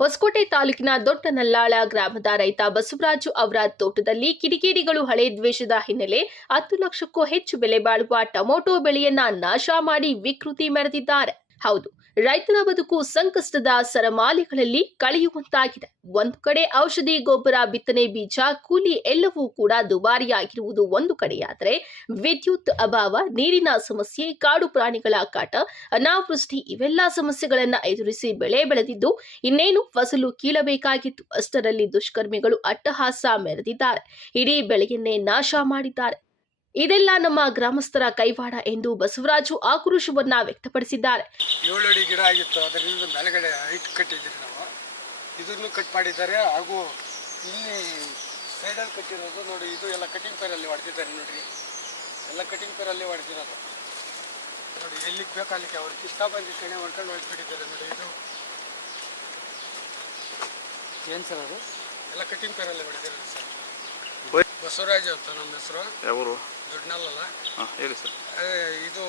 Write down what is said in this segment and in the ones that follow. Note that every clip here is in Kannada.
ಹೊಸಕೋಟೆ ತಾಲೂಕಿನ ದೊಡ್ಡನಲ್ಲಾಳ ಗ್ರಾಮದ ರೈತ ಬಸವರಾಜು ಅವರ ತೋಟದಲ್ಲಿ ಕಿಡಿಗೇಡಿಗಳು ಹಳೆ ದ್ವೇಷದ ಹಿನ್ನೆಲೆ 10 ಲಕ್ಷಕ್ಕೂ ಹೆಚ್ಚು ಬೆಲೆ ಬಾಳುವ ಟೊಮೊಟೊ ಬೆಳೆಯನ್ನ ನಾಶ ಮಾಡಿ ವಿಕೃತಿ ಮೆರೆದಿದ್ದಾರೆ. ಹೌದು, ರೈತರ ಬದುಕು ಸಂಕಷ್ಟದ ಸರಮಾಲೆಗಳಲ್ಲಿ ಕಳೆಯುವಂತಾಗಿದೆ. ಒಂದು ಕಡೆ ಔಷಧಿ, ಗೊಬ್ಬರ, ಬಿತ್ತನೆ ಬೀಜ, ಕೂಲಿ ಎಲ್ಲವೂ ಕೂಡ ದುಬಾರಿಯಾಗಿರುವುದು ಒಂದು ಕಡೆಯಾದರೆ, ವಿದ್ಯುತ್ ಅಭಾವ, ನೀರಿನ ಸಮಸ್ಯೆ, ಕಾಡು ಪ್ರಾಣಿಗಳ ಕಾಟ, ಅನಾವೃಷ್ಟಿ ಇವೆಲ್ಲ ಸಮಸ್ಯೆಗಳನ್ನ ಎದುರಿಸಿ ಬೆಳೆ ಬೆಳೆದಿದ್ದು ಇನ್ನೇನು ಫಸಲು ಕೀಳಬೇಕಾಗಿತ್ತು. ಅಷ್ಟರಲ್ಲಿ ದುಷ್ಕರ್ಮಿಗಳು ಅಟ್ಟಹಾಸ ಮೆರೆದಿದ್ದಾರೆ. ಇಡೀ ಬೆಳೆಯನ್ನೇ ನಾಶ ಮಾಡಿದ್ದಾರೆ. ಇದೆಲ್ಲ ನಮ್ಮ ಗ್ರಾಮಸ್ಥರ ಕೈವಾಡ ಎಂದು ಬಸವರಾಜು ಆಕ್ರೋಶವನ್ನ ವ್ಯಕ್ತಪಡಿಸಿದ್ದಾರೆ. 7 ಅಡಿ ಗಿಡ ಆಗಿತ್ತು, ಅದರಿಂದ ಮೇಲ್ಗಡೆ ಹೈಟ್ ಕಟ್ಟಿದ್ದೀವಿ ನಾವು. ಇದನ್ನು ಕಟ್ ಮಾಡಿದ್ದಾರೆ. ಹಾಗೂ ಇಲ್ಲಿ ಸೈಡಲ್ಲಿ ಕಟ್ಟಿರೋದು ನೋಡಿ, ಇದು ಎಲ್ಲ ಕಟಿಂಗ್ ಪೇರಲ್ಲಿ ಹೊಡೆದಿದ್ದಾರೆ ನೋಡ್ರಿ. ಎಲ್ಲ ಕಟಿಂಗ್ ಪೇರಲ್ಲಿ ಹೊಡೆದಿರೋದು ನೋಡಿ. ಎಲ್ಲಿಗೆ ಬೇಕಾಗಲಿಕ್ಕೆ ಅವ್ರಿಗೆ ಇಷ್ಟ ಬಂದಿದ್ದ ಕಣೆ ಹೊಡ್ಕೊಂಡು ಹೊಡೆದ್ಬಿಟ್ಟಿದ್ದಾರೆ ನೋಡಿ. ಇದು ಏನು ಸರ್? ಅದು ಎಲ್ಲ ಕಟಿಂಗ್ ಪೇರಲ್ಲಿ ಹೊಡೆದಿರೋದು ಸರ್. ಬಸವರಾಜ್ ಅಂತ ನಮ್ಮ ಹೆಸರು. ಯಾವರು? ದೊಡ್ಡನಲ್ಲ. ಹೇಳಿ ಸರ್. ಇದು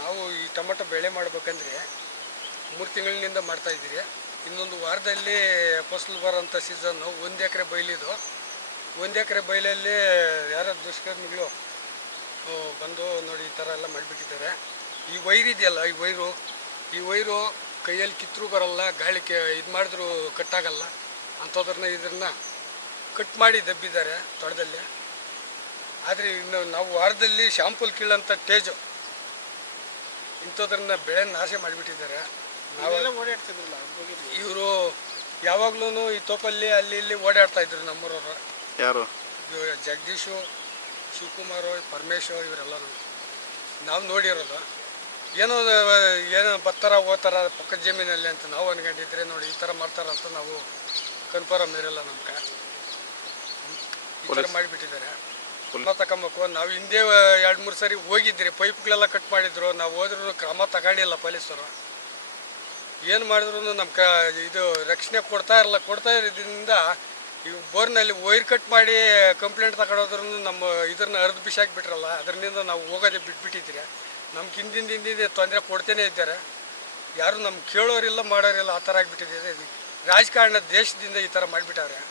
ನಾವು ಈ ಟೊಮೆಟೊ ಬೆಳೆ ಮಾಡ್ಬೇಕಂದ್ರೆ 3 ತಿಂಗಳಿನಿಂದ ಮಾಡ್ತಾ ಇದ್ದೀರಿ. ಇನ್ನೊಂದು ವಾರದಲ್ಲಿ ಫಸಲು ಬರೋಂಥ ಸೀಸನ್ನು. 1 ಎಕರೆ ಬೈಲಿದು. 1 ಎಕರೆ ಬೈಲಲ್ಲಿ ಯಾರು ದುಷ್ಕರ್ಮಿಗಳು ಬಂದು ನೋಡಿ ಈ ಥರ ಎಲ್ಲ ಮಾಡಿಬಿಟ್ಟಿದ್ದಾರೆ. ಈ ವೈರ್ ಇದೆಯಲ್ಲ, ಈ ವೈರು ಕೈಯಲ್ಲಿ ಕಿತ್ತರೂ ಬರಲ್ಲ, ಗಾಳಿಗೆ ಇದು ಮಾಡಿದ್ರು ಕಟ್ಟಾಗಲ್ಲ ಅಂಥದ್ರನ್ನ ಇದನ್ನ ಕಟ್ ಮಾಡಿ ದಬ್ಬಿದ್ದಾರೆ ತೋಟದಲ್ಲಿ. ಆದರೆ ಇನ್ನು ನಾವು ವಾರದಲ್ಲಿ ಶಾಂಪೂಲ್ ಕೀಳಂಥ ಟೇಜು ಇಂಥದ್ರನ್ನ ಬೆಳೆ ನಾಶ ಮಾಡಿಬಿಟ್ಟಿದ್ದಾರೆ. ನಾವೆಲ್ಲ ಓಡಾಡ್ತಿದ್ರಲ್ಲ, ಇವರು ಯಾವಾಗ್ಲೂ ಈ ತೋಪಲ್ಲಿ ಅಲ್ಲಿ ಇಲ್ಲಿ ಓಡಾಡ್ತಾ ಇದ್ರು ನಮ್ಮೂರವರು. ಯಾರು? ಜಗದೀಶು, ಶಿವಕುಮಾರು, ಪರಮೇಶು ಇವರೆಲ್ಲ ನಾವು ನೋಡಿರೋದು. ಏನೋ ಬರ್ತಾರ ಹೋಗ್ತಾರ ಪಕ್ಕದ ಜಮೀನಲ್ಲಿ ಅಂತ ನಾವು ಅನ್ಕೊಂಡಿದ್ರೆ ನೋಡಿ ಈ ಥರ ಮಾಡ್ತಾರಂತ ನಾವು ಕನ್ಫರ್ಮ್ ಇರಲ್ಲ. ನಮ್ಗೆ ಈ ಥರ ಮಾಡಿಬಿಟ್ಟಿದ್ದಾರೆ. ತಗೊಂಬೇಕು. ನಾವು ಹಿಂದೆ 2-3 ಸರಿ ಹೋಗಿದ್ರಿ, ಪೈಪ್ಗಳೆಲ್ಲ ಕಟ್ ಮಾಡಿದ್ರು. ನಾವು ಹೋದ್ರೂ ಕ್ರಮ ತಗೊಂಡಿಲ್ಲ ಪೊಲೀಸರು. ಏನು ಮಾಡಿದ್ರು ನಮ್ಗೆ ಇದು ರಕ್ಷಣೆ ಕೊಡ್ತಾ ಇರೋದ್ರಿಂದ ಈ ಬೋರ್ನಲ್ಲಿ ವೈರ್ ಕಟ್ ಮಾಡಿ ಕಂಪ್ಲೇಂಟ್ ತಗೊಂಡೋದ್ರೂ ನಮ್ಮ ಇದನ್ನ ಹರಿದು ಬಿಸಾಕ್ಬಿಟ್ರಲ್ಲ, ಅದರಿಂದ ನಾವು ಹೋಗೋದೇ ಬಿಟ್ಬಿಟ್ಟಿದ್ದೀರಿ. ನಮ್ಗೆ ಹಿಂದಿಂದ ತೊಂದರೆ ಕೊಡ್ತೇನೆ ಇದ್ದಾರೆ. ಯಾರು ನಮ್ಗೆ ಕೇಳೋರಿಲ್ಲ, ಮಾಡೋರಿಲ್ಲ, ಆ ಥರ ಆಗಿಬಿಟ್ಟಿದೆ. ರಾಜಕಾರಣ ದೇಶದಿಂದ ಈ ಥರ ಮಾಡಿಬಿಟ್ಟವ್ರೆ.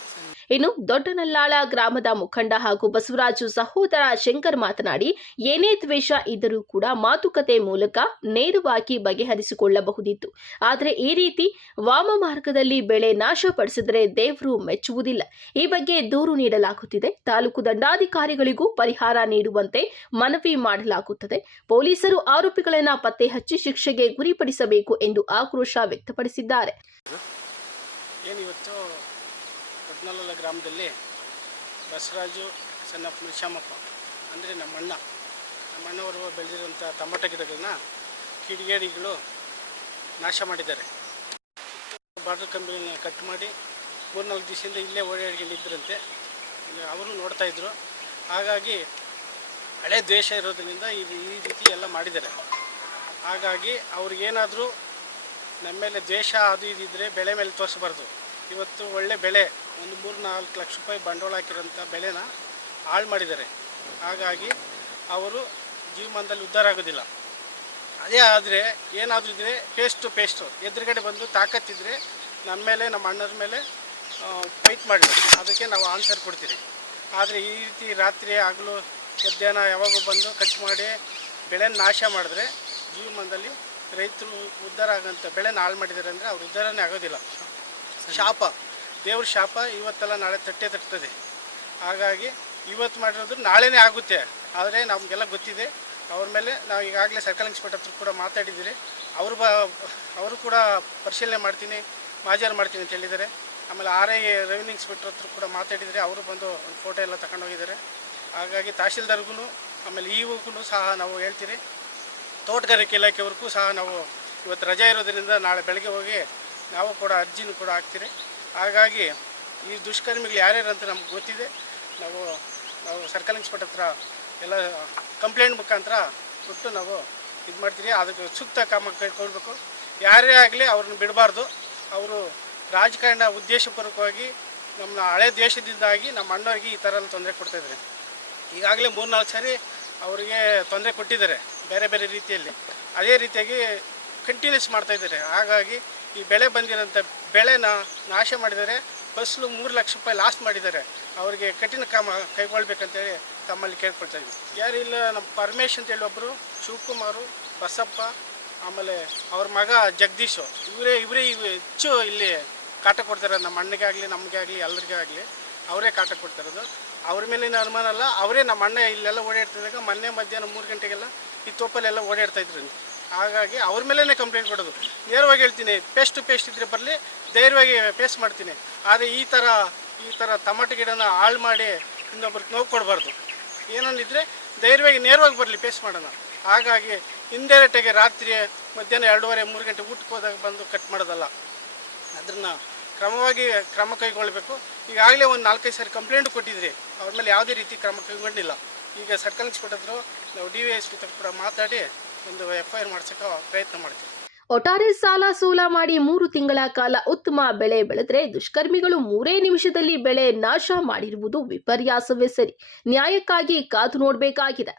ಇನ್ನು ದೊಡ್ಡನಲ್ಲಾಳ ಗ್ರಾಮದ ಮುಖಂಡ ಹಾಗೂ ಬಸವರಾಜು ಸಹೋದರ ಶಂಕರ್ ಮಾತನಾಡಿ, ಏನೇ ದ್ವೇಷ ಇದ್ದರೂ ಕೂಡ ಮಾತುಕತೆ ಮೂಲಕ ನೇರವಾಗಿ ಬಗೆಹರಿಸಿಕೊಳ್ಳಬಹುದಿತ್ತು. ಆದರೆ ಈ ರೀತಿ ವಾಮ ಮಾರ್ಗದಲ್ಲಿ ಬೆಳೆ ನಾಶಪಡಿಸಿದರೆ ದೇವರು ಮೆಚ್ಚುವುದಿಲ್ಲ. ಈ ಬಗ್ಗೆ ದೂರು ನೀಡಲಾಗುತ್ತಿದೆ. ತಾಲೂಕು ದಂಡಾಧಿಕಾರಿಗಳಿಗೂ ಪರಿಹಾರ ನೀಡುವಂತೆ ಮನವಿ ಮಾಡಲಾಗುತ್ತದೆ. ಪೊಲೀಸರು ಆರೋಪಿಗಳನ್ನು ಪತ್ತೆ ಹಚ್ಚಿ ಶಿಕ್ಷೆಗೆ ಗುರಿಪಡಿಸಬೇಕು ಎಂದು ಆಕ್ರೋಶ ವ್ಯಕ್ತಪಡಿಸಿದ್ದಾರೆ. ದೊಡ್ಡನಲ್ಲಾಳ ಗ್ರಾಮದಲ್ಲಿ ಬಸವರಾಜು ಸಣ್ಣಪ್ಪ ಶ್ಯಾಮಪ್ಪ ಅಂದರೆ ನಮ್ಮಣ್ಣವರು ಬೆಳೆದಿರುವಂಥ ಟೊಮೊಟೊ ಗಿಡಗಳನ್ನ ಕಿಡಿಗೇಡಿಗಳು ನಾಶ ಮಾಡಿದ್ದಾರೆ. ಬಾರ್ಡರ್ ಕಂಬಿಗಳನ್ನ ಕಟ್ ಮಾಡಿ 3-4 ದಿವಸದಿಂದ ಇಲ್ಲೇ ಓಡಾಡಿಕೊಂಡಿದ್ದರಂತೆ. ಅವರು ನೋಡ್ತಾಯಿದ್ರು. ಹಾಗಾಗಿ ಹಳೆ ದ್ವೇಷ ಇರೋದ್ರಿಂದ ಈ ರೀತಿ ಎಲ್ಲ ಮಾಡಿದ್ದಾರೆ. ಹಾಗಾಗಿ ಅವ್ರಿಗೇನಾದರೂ ನಮ್ಮ ಮೇಲೆ ದ್ವೇಷ ಅದು ಇದಿದ್ದರೆ ಬೆಳೆ ಮೇಲೆ ತೋರಿಸಬಾರ್ದು. ಇವತ್ತು ಒಳ್ಳೆ ಬೆಳೆ, ಒಂದು 3-4 ಲಕ್ಷ ರೂಪಾಯಿ ಬಂಡವಾಳ ಹಾಕಿರೋಂಥ ಬೆಳೆನ ಹಾಳು ಮಾಡಿದ್ದಾರೆ. ಹಾಗಾಗಿ ಅವರು ಜೀವಮಾನದಲ್ಲಿ ಉದ್ಧಾರ ಆಗೋದಿಲ್ಲ. ಅದೇ ಆದರೆ ಏನಾದರೂ ಇದ್ದರೆ ಫೇಸ್ ಟು ಫೇಸ್ಟು ಎದುರುಗಡೆ ಬಂದು ತಾಕತ್ತಿದ್ರೆ ನಮ್ಮ ಮೇಲೆ, ನಮ್ಮ ಅಣ್ಣರ ಮೇಲೆ ಫೈಟ್ ಮಾಡಿ ಅದಕ್ಕೆ ನಾವು ಆನ್ಸರ್ ಕೊಡ್ತೀವಿ. ಆದರೆ ಈ ರೀತಿ ರಾತ್ರಿ ಹಗಲು ಮಧ್ಯಾಹ್ನ ಯಾವಾಗೂ ಬಂದು ಕಟ್ ಮಾಡಿ ಬೆಳೆನ ನಾಶ ಮಾಡಿದ್ರೆ ಜೀವಮಾನದಲ್ಲಿ ರೈತರು ಉದ್ಧಾರ ಆಗೋಂಥ ಬೆಳೆನ ಹಾಳು ಮಾಡಿದ್ದಾರೆ ಅಂದರೆ ಅವ್ರು ಉದ್ಧಾರನೇ ಆಗೋದಿಲ್ಲ. ಶಾಪ, ದೇವ್ರ ಶಾಪ ಇವತ್ತೆಲ್ಲ ನಾಳೆ ತಟ್ಟುತ್ತದೆ. ಹಾಗಾಗಿ ಇವತ್ತು ಮಾಡಿರೋದು ನಾಳೆನೇ ಆಗುತ್ತೆ. ಆದರೆ ನಮಗೆಲ್ಲ ಗೊತ್ತಿದೆ. ಅವ್ರ ಮೇಲೆ ನಾವು ಈಗಾಗಲೇ ಸರ್ಕಲ್ ಇನ್ಸ್ಪೆಕ್ಟರ್ ಹತ್ರ ಕೂಡ ಮಾತಾಡಿದ್ದೀರಿ. ಅವರು ಕೂಡ ಪರಿಶೀಲನೆ ಮಾಡ್ತೀನಿ, ಮಾಜಾರು ಮಾಡ್ತೀನಿ ಅಂತ ಹೇಳಿದ್ದಾರೆ. ಆಮೇಲೆ RI ರೆವಿನ್ಯೂ ಇನ್ಸ್ಪೆಕ್ಟರ್ ಹತ್ರ ಕೂಡ ಮಾತಾಡಿದರೆ ಅವರು ಬಂದು ಒಂದು ಫೋಟೋ ಎಲ್ಲ ತಗೊಂಡೋಗಿದ್ದಾರೆ. ಹಾಗಾಗಿ ತಹಶೀಲ್ದಾರ್ಗೂ ಆಮೇಲೆ ಇವುಗೂ ಸಹ ನಾವು ಹೇಳ್ತೀರಿ. ತೋಟಗಾರಿಕೆ ಇಲಾಖೆಯವ್ರಿಗೂ ಸಹ ನಾವು ಇವತ್ತು ರಜೆ ಇರೋದ್ರಿಂದ ನಾಳೆ ಬೆಳಗ್ಗೆ ಹೋಗಿ ನಾವು ಕೂಡ ಅರ್ಜಿನೂ ಕೂಡ ಹಾಕ್ತೀರಿ. ಹಾಗಾಗಿ ಈ ದುಷ್ಕರ್ಮಿಗಳು ಯಾರ್ಯಾರು ಅಂತ ನಮ್ಗೆ ಗೊತ್ತಿದೆ. ನಾವು ಸರ್ಕಲ್ ಇನ್ಸ್ಪೆಕ್ಟರ್ ಹತ್ರ ಎಲ್ಲ ಕಂಪ್ಲೇಂಟ್ ಮುಖಾಂತರ ಕೊಟ್ಟು ನಾವು ಇದು ಮಾಡ್ತೀರಿ. ಅದಕ್ಕೆ ಸೂಕ್ತ ಕ್ರಮ ಕೈಗೊಳ್ಬೇಕು. ಯಾರೇ ಆಗಲಿ ಅವ್ರನ್ನ ಬಿಡಬಾರ್ದು. ಅವರು ರಾಜಕಾರಣ ಉದ್ದೇಶಪೂರ್ವಕವಾಗಿ ನಮ್ಮ ಹಳೆ ದೇಶದಿಂದಾಗಿ ನಮ್ಮ ಅಣ್ಣವರಿಗೆ ಈ ಥರ ಎಲ್ಲ ತೊಂದರೆ ಕೊಡ್ತಾಯಿದ್ದಾರೆ. ಈಗಾಗಲೇ 3-4 ಸಾರಿ ಅವರಿಗೆ ತೊಂದರೆ ಕೊಟ್ಟಿದ್ದಾರೆ ಬೇರೆ ರೀತಿಯಲ್ಲಿ. ಅದೇ ರೀತಿಯಾಗಿ ಕಂಟಿನ್ಯೂಸ್ ಮಾಡ್ತಾಯಿದ್ದಾರೆ. ಹಾಗಾಗಿ ಈ ಬೆಳೆ ಬಂದಿರೋಂಥ ಬೆಳೆನ ನಾಶ ಮಾಡಿದ್ದಾರೆ. ಫಸಲು 3 ಲಕ್ಷ ರೂಪಾಯಿ ಲಾಸ್ ಮಾಡಿದ್ದಾರೆ. ಅವರಿಗೆ ಕಠಿಣ ಕ್ರಮ ಕೈಗೊಳ್ಬೇಕಂತೇಳಿ ತಮ್ಮಲ್ಲಿ ಕೇಳ್ಕೊಳ್ತಾ ಇದ್ವಿ. ಯಾರು ಇಲ್ಲ, ನಮ್ಮ ಪರಮೇಶ್ ಅಂತೇಳಿ ಒಬ್ಬರು, ಶಿವಕುಮಾರು, ಬಸಪ್ಪ, ಆಮೇಲೆ ಅವ್ರ ಮಗ ಜಗದೀಶು, ಇವರೇ ಹೆಚ್ಚು ಇಲ್ಲಿ ಕಾಟ ಕೊಡ್ತಾರೆ. ನಮ್ಮ ಅಣ್ಣಗಾಗಲಿ ನಮಗೆ ಆಗಲಿ ಎಲ್ಲರಿಗೂ ಆಗಲಿ ಅವರೇ ಕಾಟ ಕೊಡ್ತಿರೋದು. ಅವ್ರ ಮೇಲಿನ ಅನುಮಾನ ಅಲ್ಲ, ಅವರೇ ನಮ್ಮ ಅಣ್ಣ ಇಲ್ಲೆಲ್ಲ ಓಡಾಡ್ತಿದ್ದಾಗ ಮೊನ್ನೆ ಮಧ್ಯಾಹ್ನ 3 ಗಂಟೆಗೆಲ್ಲ ಈ ತೋಪಲ್ಲೆಲ್ಲ ಓಡಾಡ್ತಾಯಿದ್ರು. ಹಾಗಾಗಿ ಅವ್ರ ಮೇಲೇ ಕಂಪ್ಲೇಂಟ್ ಕೊಡೋದು. ನೇರವಾಗಿ ಹೇಳ್ತೀನಿ, ಪೇಸ್ಟ್ ಟು ಪೇಸ್ಟ್ ಇದ್ದರೆ ಬರಲಿ, ಧೈರ್ಯವಾಗಿ ಪೇಸ್ಟ್ ಮಾಡ್ತೀನಿ. ಆದರೆ ಈ ಥರ ಟಮಾಟೊ ಗಿಡನ ಹಾಳು ಮಾಡಿ ಇನ್ನೊಬ್ರಿಗೆ ನೋವು ಕೊಡಬಾರ್ದು. ಏನನ್ನಿದ್ರೆ ಧೈರ್ಯವಾಗಿ ನೇರವಾಗಿ ಬರಲಿ, ಪೇಸ್ಟ್ ಮಾಡೋಣ. ಹಾಗಾಗಿ ಇಂಡೈರೆಕ್ಟಾಗಿ ರಾತ್ರಿ ಮಧ್ಯಾಹ್ನ 2:30-3 ಗಂಟೆ ಊಟಕ್ಕೆ ಹೋದಾಗ ಬಂದು ಕಟ್ ಮಾಡೋದಲ್ಲ. ಅದನ್ನು ಕ್ರಮ ಕೈಗೊಳ್ಳಬೇಕು. ಈಗಾಗಲೇ ಒಂದು 4-5 ಸಾರಿ ಕಂಪ್ಲೇಂಟ್ ಕೊಟ್ಟಿದ್ರಿ, ಅವ್ರ ಮೇಲೆ ಯಾವುದೇ ರೀತಿ ಕ್ರಮ ಕೈಗೊಂಡಿಲ್ಲ. ಈಗ ಸರ್ಕಲ್ ಇನ್ಸ್ಪೆಕ್ಟರ್ ಹತ್ರ ನಾವು DYSP ಕೂಡ ಮಾತಾಡಿ ಒಂದು FIR ಮಾಡಿಸೋಕೆ ಪ್ರಯತ್ನ ಮಾಡ್ತೀವಿ. ಒಟ್ಟಾರೆ ಸಾಲ ಸೂಲ ಮಾಡಿ 3 ತಿಂಗಳ ಕಾಲ ಉತ್ತಮ ಬೆಳೆ ಬೆಳೆದ್ರೆ ದುಷ್ಕರ್ಮಿಗಳು 3 ನಿಮಿಷದಲ್ಲಿ ಬೆಳೆ ನಾಶ ಮಾಡಿರುವುದು ವಿಪರ್ಯಾಸವೇ ಸರಿ. ನ್ಯಾಯಕ್ಕಾಗಿ ಕಾದು ನೋಡಬೇಕಾಗಿದೆ.